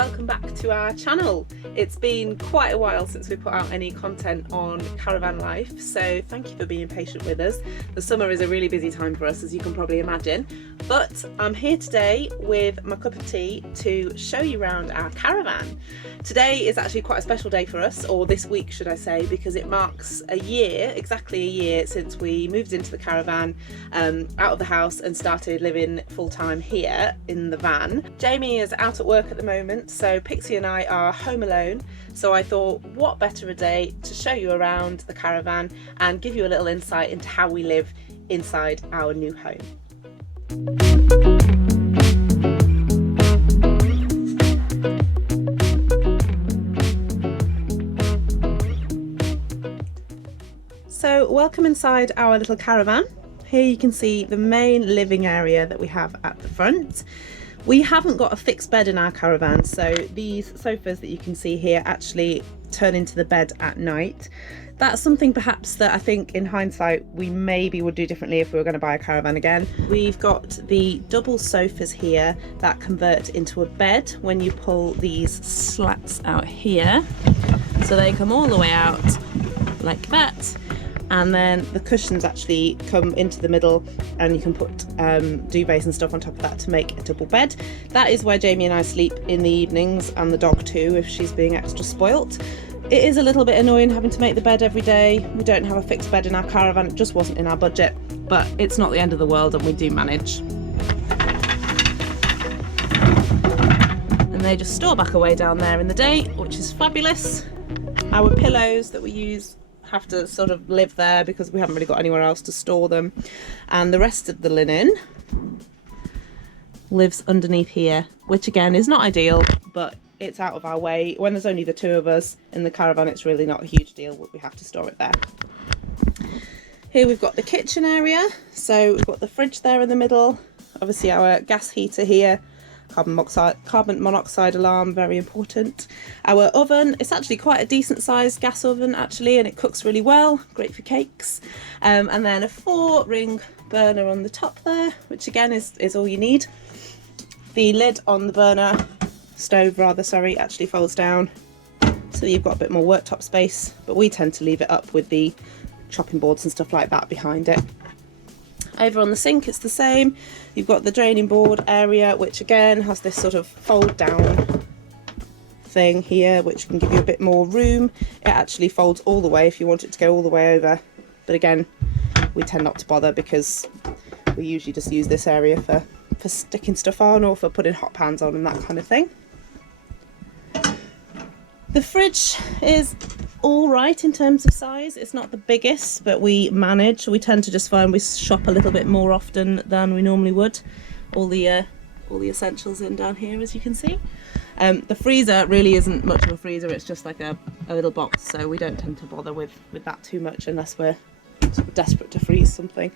welcome back to our channel. It's been quite a while since we put out any content on caravan life, so thank you for being patient with us. The summer is a really busy time for us, as you can probably imagine, but I'm here today with my cup of tea to show you around our caravan. Today is actually quite a special day for us, or this week should I say, because it marks a year, exactly a year, since we moved into the caravan, out of the house and started living full-time here in the van. Jamie is out at work at the moment, so Pixie and I are home alone, so I thought what better a day to show you around the caravan and give you a little insight into how we live inside our new home. So welcome inside our little caravan. Here you can see the main living area that we have at the front. We haven't got a fixed bed in our caravan, so these sofas that you can see here actually turn into the bed at night. That's something perhaps that I think in hindsight we maybe would do differently if we were going to buy a caravan again. We've got the double sofas here that convert into a bed when you pull these slats out here. So they come all the way out like that. And then the cushions actually come into the middle and you can put duvets and stuff on top of that to make a double bed. That is where Jamie and I sleep in the evenings, and the dog too if she's being extra spoilt. It is a little bit annoying having to make the bed every day. We don't have a fixed bed in our caravan, it just wasn't in our budget, but it's not the end of the world and we do manage. And they just store back away down there in the day, which is fabulous. Our pillows that we use have to sort of live there because we haven't really got anywhere else to store them, and the rest of the linen lives underneath here, which again is not ideal, but it's out of our way. When there's only the two of us in the caravan, it's really not a huge deal, but we have to store it there. Here we've got the kitchen area, so we've got the fridge there in the middle, obviously our gas heater here, carbon monoxide alarm, very important. Our oven, it's actually quite a decent sized gas oven actually, and it cooks really well, great for cakes. And then a 4-ring burner on the top there, which again is all you need. The lid on the burner, stove rather, sorry, actually folds down, so you've got a bit more worktop space, but we tend to leave it up with the chopping boards and stuff like that behind it. Over on the sink it's the same. You've got the draining board area, which again has this sort of fold down thing here, which can give you a bit more room. It actually folds all the way if you want it to go all the way over, but again we tend not to bother because we usually just use this area for sticking stuff on or for putting hot pans on and that kind of thing. The fridge is all right in terms of size. It's not the biggest, but we manage. We tend to just find we shop a little bit more often than we normally would. All the essentials in down here, as you can see. The freezer really isn't much of a freezer. It's just like a little box, so we don't tend to bother with that too much unless we're sort of desperate to freeze something.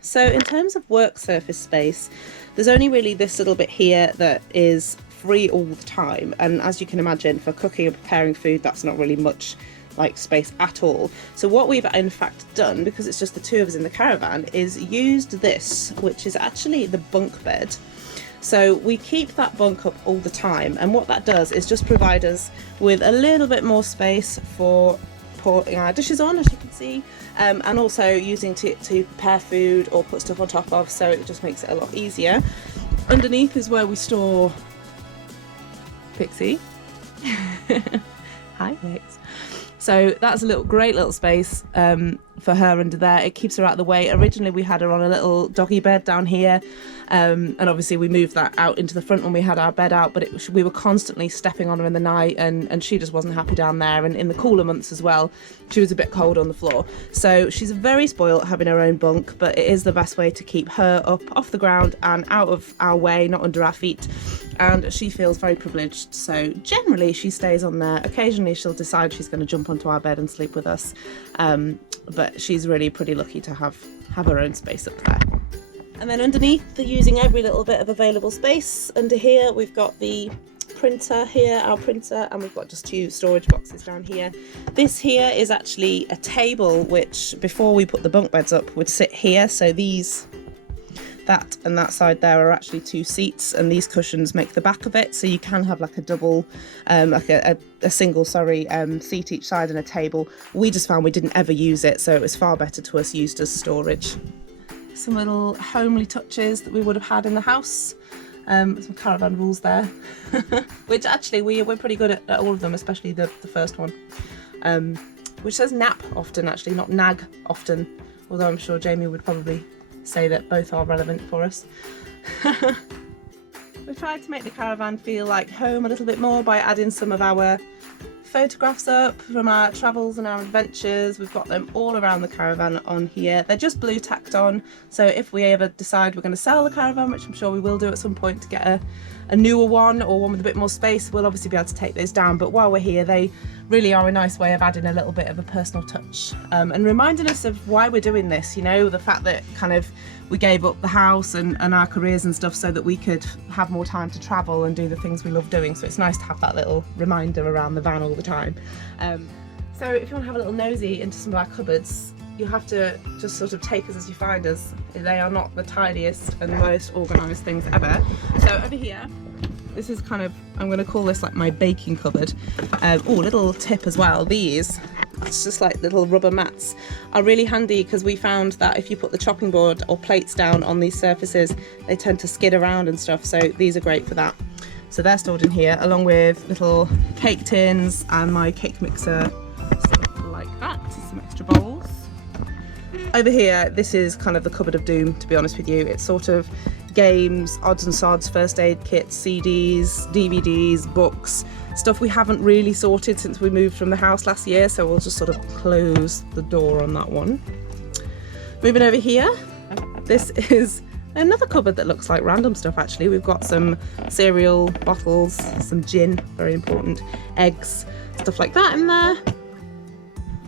So in terms of work surface space, there's only really this little bit here that is free all the time, and as you can imagine, for cooking and preparing food, that's not really much like space at all. So what we've in fact done, because it's just the two of us in the caravan, is used this, which is actually the bunk bed. So we keep that bunk up all the time, and what that does is just provide us with a little bit more space for putting our dishes on, as you can see, and also using to prepare food or put stuff on top of, so it just makes it a lot easier. Underneath is where we store Pixie. Hi, Pix. So that's a great little space for her under there. It keeps her out of the way. Originally we had her on a little doggy bed down here, and obviously we moved that out into the front when we had our bed out, but we were constantly stepping on her in the night, and she just wasn't happy down there, and in the cooler months as well she was a bit cold on the floor. So she's very spoilt having her own bunk, but it is the best way to keep her up off the ground and out of our way, not under our feet, and she feels very privileged, so generally she stays on there. Occasionally she'll decide she's going to jump onto our bed and sleep with us, but she's really pretty lucky to have her own space up there. And then underneath, they're using every little bit of available space. Under here we've got the printer here, our printer, and we've got just 2 storage boxes down here. This here is actually a table which, before we put the bunk beds up, would sit here, so these That and that side there are actually 2 seats, and these cushions make the back of it, so you can have like a double, like a single, sorry, seat each side and a table. We just found we didn't ever use it, so it was far better to us used as storage. Some little homely touches that we would have had in the house. Some caravan rules there, which actually we're pretty good at all of them, especially the first one, which says nap often, actually, not nag often, although I'm sure Jamie would probably say that both are relevant for us. We've tried to make the caravan feel like home a little bit more by adding some of our photographs up from our travels and our adventures. We've got them all around the caravan on here. They're just blue tacked on, so if we ever decide we're going to sell the caravan, which I'm sure we will do at some point to get a newer one or one with a bit more space, we'll obviously be able to take those down. But while we're here, they really are a nice way of adding a little bit of a personal touch, and reminding us of why we're doing this, you know, the fact that kind of we gave up the house and our careers and stuff so that we could have more time to travel and do the things we love doing. So it's nice to have that little reminder around the van all the time. So if you want to have a little nosy into some of our cupboards, you have to just sort of take us as you find us. They are not the tidiest and most organised things ever. So over here, this is kind of, I'm going to call this like my baking cupboard. Oh, little tip as well, these, it's just like little rubber mats, are really handy because we found that if you put the chopping board or plates down on these surfaces, they tend to skid around and stuff, so these are great for that. So they're stored in here, along with little cake tins and my cake mixer, stuff like that, some extra bowls. Over here, this is kind of the cupboard of doom, to be honest with you. It's sort of games, odds and sods, first aid kits, CDs, DVDs, books, stuff we haven't really sorted since we moved from the house last year, so we'll just sort of close the door on that one. Moving over here, this is another cupboard that looks like random stuff actually. We've got some cereal bottles, some gin, very important, eggs, stuff like that in there.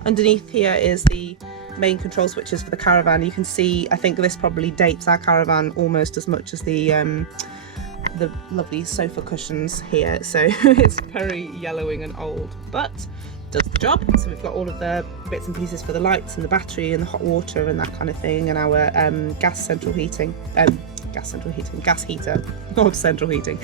Underneath here is the main control switches for the caravan. You can see, I think this probably dates our caravan almost as much as the lovely sofa cushions here, so it's very yellowing and old, but does the job. So we've got all of the bits and pieces for the lights and the battery and the hot water and that kind of thing, and our gas heater, not central heating.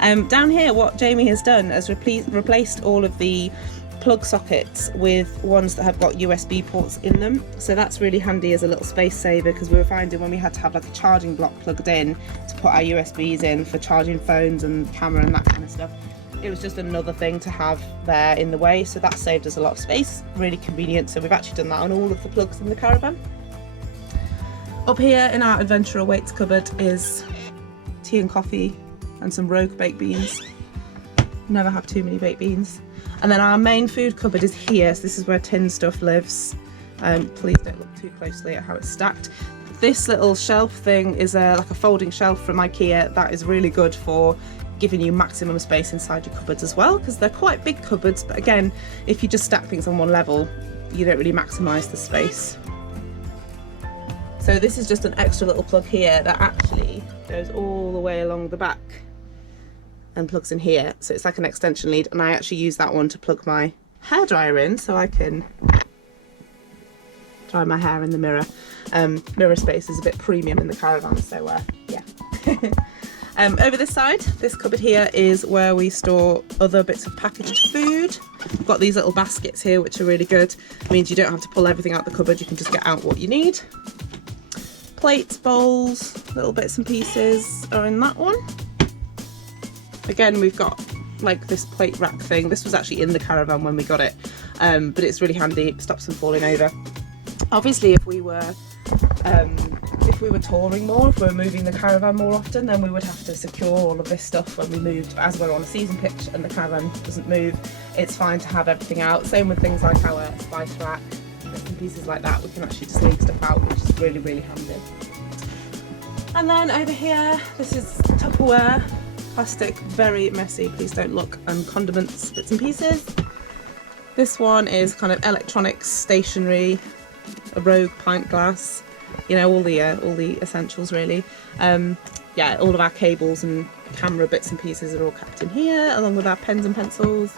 Down here, what Jamie has done is replaced all of the plug sockets with ones that have got USB ports in them, so that's really handy as a little space saver, because we were finding when we had to have like a charging block plugged in to put our USBs in for charging phones and camera and that kind of stuff, it was just another thing to have there in the way, so that saved us a lot of space, really convenient. So we've actually done that on all of the plugs in the caravan. Up here in our Adventure Awaits cupboard is tea and coffee and some rogue baked beans. Never have too many baked beans. And then our main food cupboard is here, so this is where tin stuff lives. Please don't look too closely at how it's stacked. This little shelf thing is like a folding shelf from IKEA that is really good for giving you maximum space inside your cupboards as well, because they're quite big cupboards, but again, if you just stack things on one level, you don't really maximise the space. So this is just an extra little plug here that actually goes all the way along the back and plugs in here, so it's like an extension lead, and I actually use that one to plug my hairdryer in so I can dry my hair in the mirror. Mirror space is a bit premium in the caravan, so yeah. Over this side, this cupboard here is where we store other bits of packaged food. We've got these little baskets here which are really good. It means you don't have to pull everything out the cupboard, you can just get out what you need. Plates, bowls, little bits and pieces are in that one. Again, we've got like this plate rack thing. This was actually in the caravan when we got it, but it's really handy. It stops them falling over. Obviously, if we were touring more, if we were moving the caravan more often, then we would have to secure all of this stuff when we moved. But as we're on a season pitch and the caravan doesn't move, it's fine to have everything out. Same with things like our spice rack, bits and pieces like that. We can actually just leave stuff out, which is really, really handy. And then over here, this is Tupperware. Plastic, very messy, please don't look, and condiments, bits and pieces. This one is kind of electronics, stationery, a rogue pint glass, you know, all the essentials really. Yeah, all of our cables and camera bits and pieces are all kept in here, along with our pens and pencils.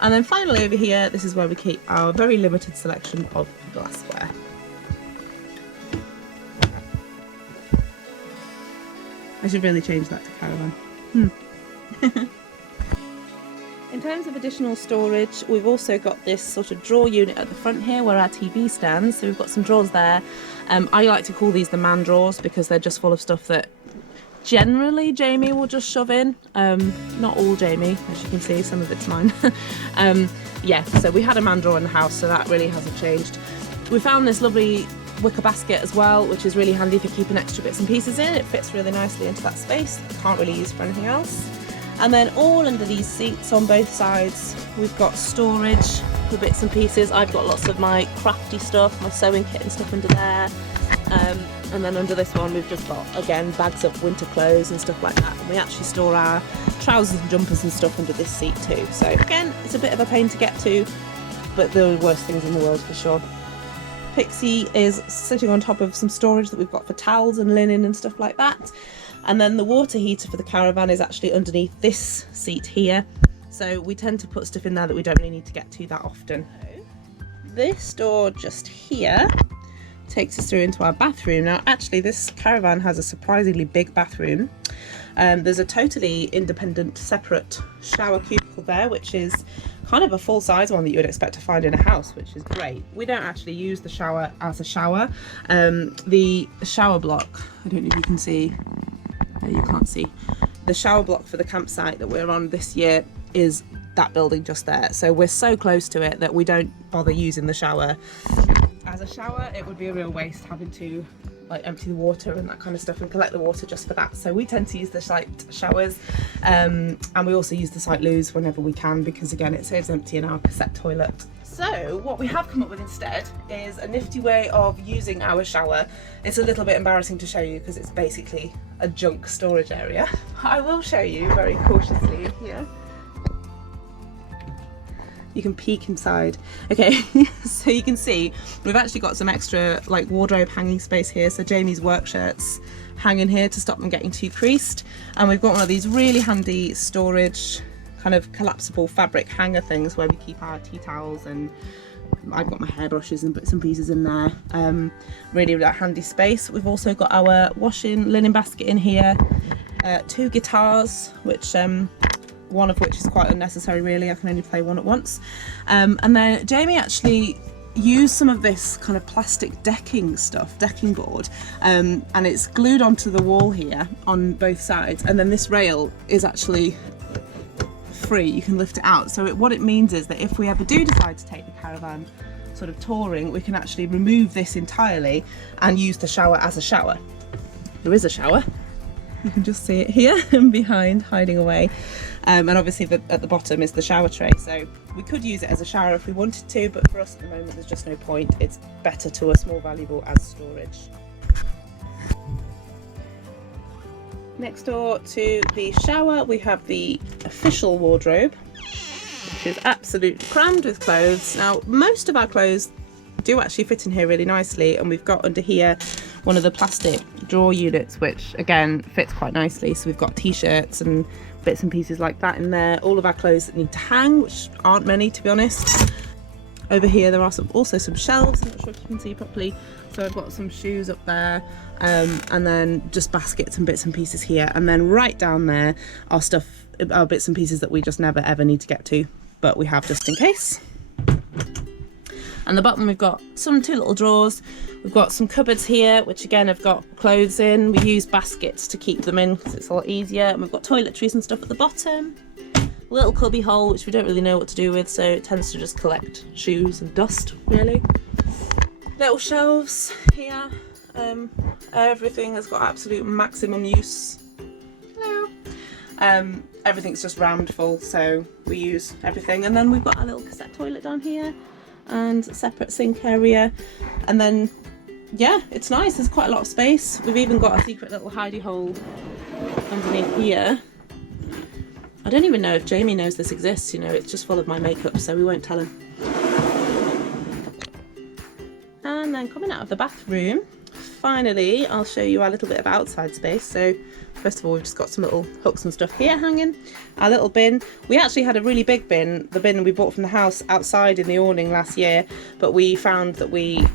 And then finally over here, this is where we keep our very limited selection of glassware. I should really change that to caravan. In terms of additional storage, we've also got this sort of drawer unit at the front here where our TV stands. So we've got some drawers there. I like to call these the man drawers because they're just full of stuff that generally Jamie will just shove in. Not all Jamie, as you can see, some of it's mine. Yeah, so we had a man drawer in the house, so that really hasn't changed. We found this lovely wicker basket as well, which is really handy for keeping extra bits and pieces in. It fits really nicely into that space. Can't really use for anything else. And then all under these seats on both sides, we've got storage for bits and pieces. I've got lots of my crafty stuff, my sewing kit and stuff under there. And then under this one, we've just got, again, bags of winter clothes and stuff like that. And we actually store our trousers and jumpers and stuff under this seat too. So again, it's a bit of a pain to get to, but there are worse things in the world for sure. Pixie is sitting on top of some storage that we've got for towels and linen and stuff like that. And then the water heater for the caravan is actually underneath this seat here. So we tend to put stuff in there that we don't really need to get to that often. This door just here takes us through into our bathroom. Now actually this caravan has a surprisingly big bathroom. There's a totally independent separate shower cubicle there, which is kind of a full size one that you would expect to find in a house, which is great. We don't actually use the shower as a shower. The shower block, I don't know if you can see, you can't see, the shower block for the campsite that we're on this year is that building just there. So we're so close to it that we don't bother using the shower as a shower. It would be a real waste having to like empty the water and that kind of stuff and collect the water just for that. So we tend to use the site showers, and we also use the site loos whenever we can, because again it saves emptying our cassette toilet. So what we have come up with instead is a nifty way of using our shower. It's a little bit embarrassing to show you because it's basically a junk storage area. I will show you very cautiously here. You can peek inside. Okay, so you can see we've actually got some extra like wardrobe hanging space here. So Jamie's work shirts hang in here to stop them getting too creased. And we've got one of these really handy storage kind of collapsible fabric hanger things where we keep our tea towels, and I've got my hairbrushes and bits and pieces in there. Really handy space. We've also got our washing linen basket in here, 2 guitars, which one of which is quite unnecessary really. I can only play one at once. And then Jamie actually used some of this kind of plastic decking board, and it's glued onto the wall here on both sides, and then this rail is actually free. You can lift it out. So what it means is that if we ever do decide to take the caravan sort of touring, we can actually remove this entirely and use the shower as a shower. There is a shower. You can just see it here and behind, hiding away. And obviously at the bottom is the shower tray. So we could use it as a shower if we wanted to, but for us at the moment there's just no point. It's better to us, more valuable as storage. Next door to the shower we have the official wardrobe, which is absolutely crammed with clothes. Now most of our clothes do actually fit in here really nicely, and we've got under here one of the plastic drawer units, which again fits quite nicely. So we've got t-shirts and bits and pieces like that in there, all of our clothes that need to hang, which aren't many to be honest. Over here there are also some shelves. I'm not sure if you can see properly. So I've got some shoes up there, and then just baskets and bits and pieces here, and then right down there are our bits and pieces that we just never ever need to get to, but we have just in case. And the bottom we've got 2 little drawers. We've got some cupboards here, which again have got clothes in. We use baskets to keep them in because it's a lot easier. And we've got toiletries and stuff at the bottom. A little cubby hole, which we don't really know what to do with, so it tends to just collect shoes and dust, really. Little shelves here. Everything has got absolute maximum use. Hello. Everything's just rammed full, so we use everything. And then we've got our little cassette toilet down here, and a separate sink area, and then yeah, it's nice. There's quite a lot of space. We've even got a secret little hidey hole underneath here. I don't even know if Jamie knows this exists, you know, it's just full of my makeup, so we won't tell him. And then coming out of the bathroom, finally I'll show you our little bit of outside space. So first of all, we've just got some little hooks and stuff here hanging. Our little bin. We actually had a really big bin, the bin we bought from the house, outside in the awning last year, but we found that we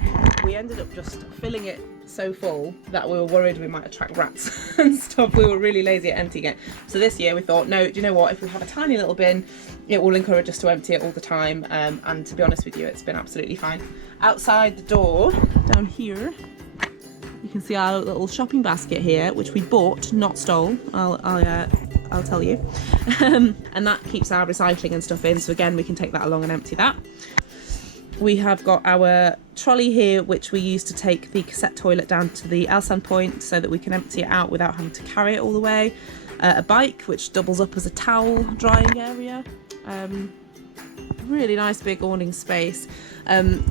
we ended up just filling it so full that we were worried we might attract rats and stuff. We were really lazy at emptying it. So this year we thought, no, do you know what, if we have a tiny little bin, it will encourage us to empty it all the time, and to be honest with you, it's been absolutely fine. Outside the door, down here, you can see our little shopping basket here, which we bought, not stole, I'll tell you. And that keeps our recycling and stuff in, so again, we can take that along and empty that. We have got our trolley here, which we use to take the cassette toilet down to the Elsan point so that we can empty it out without having to carry it all the way. A bike, which doubles up as a towel drying area. Really nice big awning space.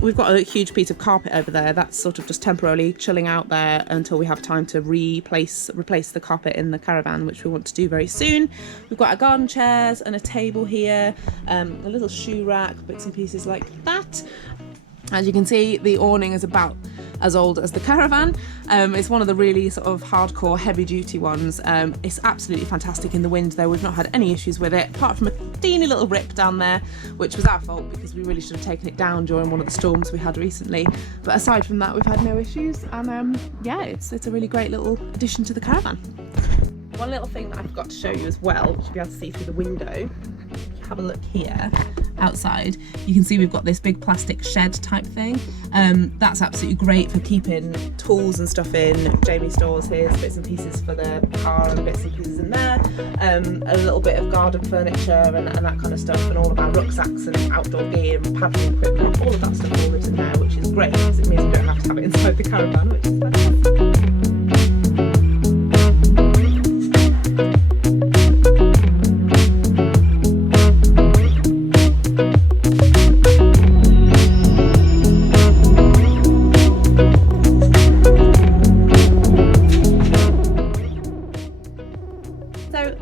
We've got a huge piece of carpet over there that's sort of just temporarily chilling out there until we have time to replace the carpet in the caravan, which we want to do very soon. We've got our garden chairs and a table here, a little shoe rack, bits and pieces like that. As you can see, the awning is about as old as the caravan. It's one of the really sort of hardcore heavy duty ones. It's absolutely fantastic in the wind though. We've not had any issues with it, apart from a teeny little rip down there, which was our fault because we really should have taken it down during one of the storms we had recently. But aside from that, we've had no issues, and yeah, it's a really great little addition to the caravan. One little thing that I forgot to show you as well, which you'll be able to see through the window. Have a look here outside, you can see we've got this big plastic shed type thing. That's absolutely great for keeping tools and stuff in. Jamie stores his bits and pieces for the car and bits and pieces in there, a little bit of garden furniture and that kind of stuff, and all of our rucksacks and outdoor gear and paddling equipment, all of that stuff all lives in there, which is great because it means we don't have to have it inside the caravan, which is fantastic.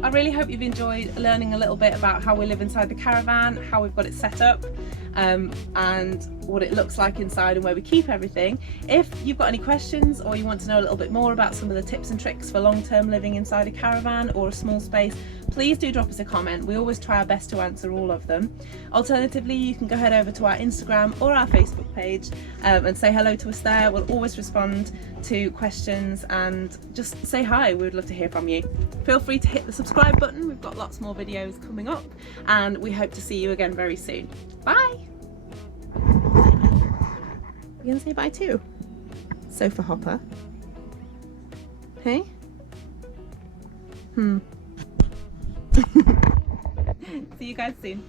I really hope you've enjoyed learning a little bit about how we live inside the caravan, how we've got it set up, and what it looks like inside and where we keep everything. If you've got any questions or you want to know a little bit more about some of the tips and tricks for long-term living inside a caravan or a small space, please do drop us a comment. We always try our best to answer all of them. Alternatively, you can go head over to our Instagram or our Facebook page and say hello to us there. We'll always respond to questions and just say hi. We would love to hear from you. Feel free to hit the subscribe button. We've got lots more videos coming up, and we hope to see you again very soon. Bye! You gonna say bye too? Sofa hopper. Hey? See you guys soon.